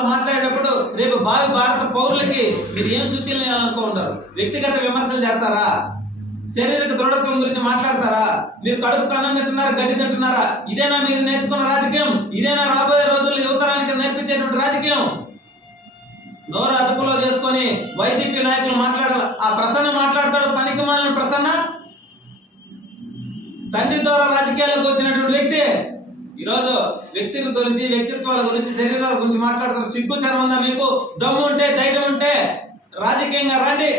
లో మాట్లాడేటప్పుడు రేపు భావి భారత పౌరులకి మీరు ఏం సూచనలు ఇవ్వాలనుకో ఉంటారు? వ్యక్తిగత విమర్శలు చేస్తారా? శారీరక దృఢత్వం గురించి మాట్లాడతారా? మీరు కడుపు తనం తింటున్నారా? గడ్డి తింటున్నారా? ఇదేనా మీరు నేర్చుకున్న రాజకీయం? ఇదేనా రాబోయే రోజుల్లో యువతరానికి నేర్పించేటువంటి రాజకీయం? నోరు అదుపులో చేసుకొని వైసీపీ నాయకులు మాట్లాడాలి ఆ ప్రసన్న మాట్లాడతాడు పనికి మాలిన ప్రసన్న? తండ్రి ద్వారా రాజకీయాలకు వచ్చినటువంటి వ్యక్తి ఈరోజు వ్యక్తుల గురించి వ్యక్తిత్వాల గురించి శరీరాల గురించి మాట్లాడుతున్నారు సిగ్గు శరం ఉందా మీకు? దమ్ము ఉంటే ధైర్యం ఉంటే రాజకీయంగా రండి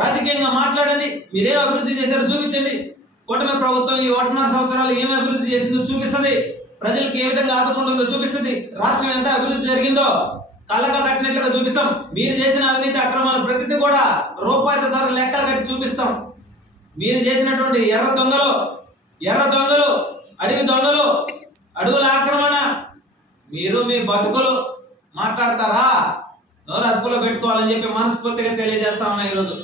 రాజకీయంగా మాట్లాడండి మీరేం అభివృద్ధి చేశారో చూపించండి. కూటమి ప్రభుత్వం ఈ ఒకటిన్నర సంవత్సరాలు ఏం అభివృద్ధి చేసిందో చూపిస్తుంది. ప్రజలకు ఏ విధంగా ఆదుకుంటుందో చూపిస్తుంది. రాష్ట్రం ఎంత అభివృద్ధి జరిగిందో కళ్ళగా కట్టినట్లుగా చూపిస్తాం. మీరు చేసిన అవినీతి అక్రమాలు ప్రతిదీ కూడా రూపాయితో సార్ లెక్కలు కట్టి చూపిస్తాం. మీరు చేసినటువంటి ఎర్ర దొంగలు ఎర్ర దొంగలు అడవి దొంగలు అడుగుల ఆక్రమణ. మీరు మీ బతుకులు మాట్లాడతారా? నోరు అదుపులో పెట్టుకోవాలని చెప్పి మనస్ఫూర్తిగా తెలియజేస్తా ఉన్నా ఈరోజు.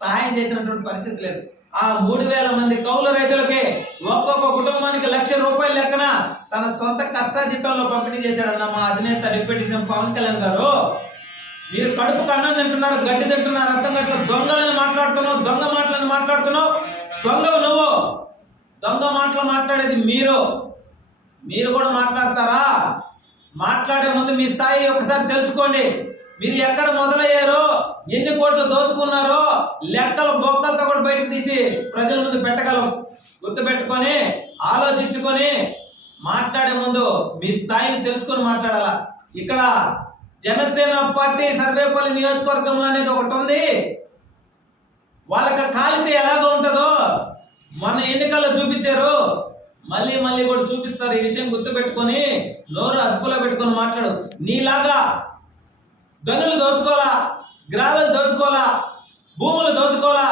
సహాయం చేసినటువంటి పరిస్థితి లేదు. ఆ మూడు వేల మంది కౌలు రైతులకి ఒక్కొక్క కుటుంబానికి లక్ష రూపాయల లెక్కన తన సొంత కష్టాజితంలో పంపిణీ చేశాడన్న మా అధినేత డిప్యూటీ సీఎం పవన్ కళ్యాణ్ గారు. మీరు కడుపు కన్నం తింటున్నారు గడ్డి తింటున్నారు అర్థం గట్ల దొంగలను మాట్లాడుతున్నావు దొంగ మాటలను మాట్లాడుతున్నావు. దొంగవు నువ్వు. దొంగ మాటలు మాట్లాడేది మీరు. మీరు కూడా మాట్లాడతారా? మాట్లాడే ముందు మీ స్థాయి ఒకసారి తెలుసుకోండి. మీరు ఎక్కడ మొదలయ్యారో ఎన్ని కోట్లు దోచుకున్నారో లెక్కలు బొక్కలతో కూడా బయటకు తీసి ప్రజల ముందు పెట్టగలం. గుర్తుపెట్టుకొని ఆలోచించుకొని మాట్లాడే ముందు మీ స్థాయిని తెలుసుకొని మాట్లాడాలా. ఇక్కడ జనసేన పార్టీ సర్వేపల్లి నియోజకవర్గంలో అనేది ఒకటి ఉంది. వాళ్ళకి కాలితే ఎలాగో ఉంటుందో మొన్న ఎన్నికల్లో చూపించారు. మళ్ళీ మళ్ళీ కూడా చూపిస్తారు ఈ విషయం గుర్తుపెట్టుకొని నోరు అదుపులో పెట్టుకొని మాట్లాడు. నీలాగా గనులు దోచుకోవాలా? గ్రావెల్ దోచుకోవాలా? భూములు దోచుకోవాలా?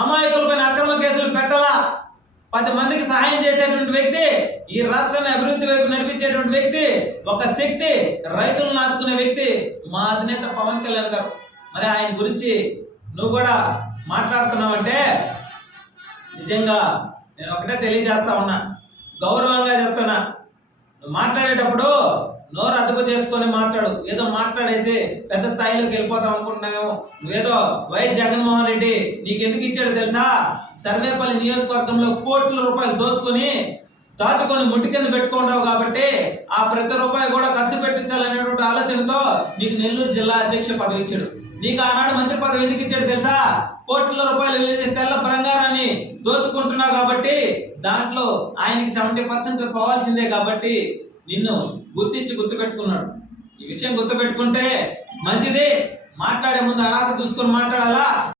అమాయకులపైన అక్రమ కేసులు పెట్టాలా? పది మందికి సహాయం చేసేటువంటి వ్యక్తి ఈ రాష్ట్రాన్ని అభివృద్ధి వైపు నడిపించేటువంటి వ్యక్తి ఒక శక్తి రైతులను ఆదుకునే వ్యక్తి మా అధినేత పవన్ కళ్యాణ్ గారు. మరి ఆయన గురించి నువ్వు కూడా మాట్లాడుతున్నావంటే నిజంగా నేను ఒకటే తెలియజేస్తా ఉన్నా. గౌరవంగా చెప్తున్నా మాట్లాడేటప్పుడు నోరు అదుపు చేసుకొని మాట్లాడు. ఏదో మాట్లాడేసి పెద్ద స్థాయిలోకి వెళ్ళిపోతాం అనుకుంటున్నావేమో. నువ్వేదో వైఎస్ జగన్మోహన్ రెడ్డి నీకు ఎందుకు తెలుసా? సర్వేపల్లి నియోజకవర్గంలో కోట్ల రూపాయలు దోసుకొని దాచుకొని ముట్టి కింద పెట్టుకుంటావు కాబట్టి ఆ ప్రతి రూపాయి కూడా ఖర్చు పెట్టించాలనేటువంటి ఆలోచనతో నీకు నెల్లూరు జిల్లా అధ్యక్ష పదవి ఇచ్చాడు. నీకు ఆనాడు మంత్రి పదవి ఎందుకు ఇచ్చాడు తెలుసా? కోట్ల రూపాయలు విలువ తెల్ల బంగారాన్ని దోచుకుంటున్నావు కాబట్టి దాంట్లో ఆయనకి సెవెంటీ పర్సెంట్ పోవాల్సిందే కాబట్టి నిన్ను గుర్తించి గుర్తుపెట్టుకున్నాడు. ఈ విషయం గుర్తుపెట్టుకుంటే మంచిది. మాట్లాడే ముందు అర్హత చూసుకొని మాట్లాడాలా?